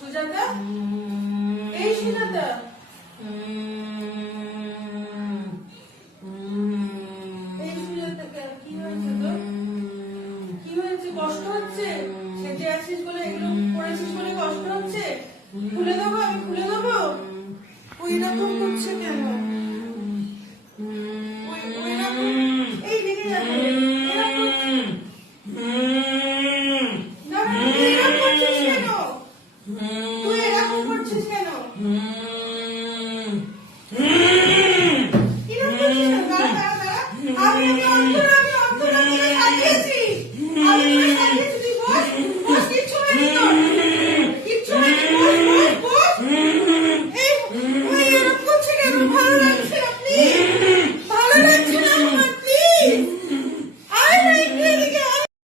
সুজাতা, এই সুজাতা, এই সুজাতা, কি হয়েছে তোর? কি হয়েছে? কষ্ট হচ্ছে? সেজে আছিস বলে, এগুলো পড়েছিস বলে কষ্ট হচ্ছে? খুলে দেবো? আমি খুলে দেবো? ওই রকম করছে কেন? ওই রকম, এই রেগে যাবে, এরকম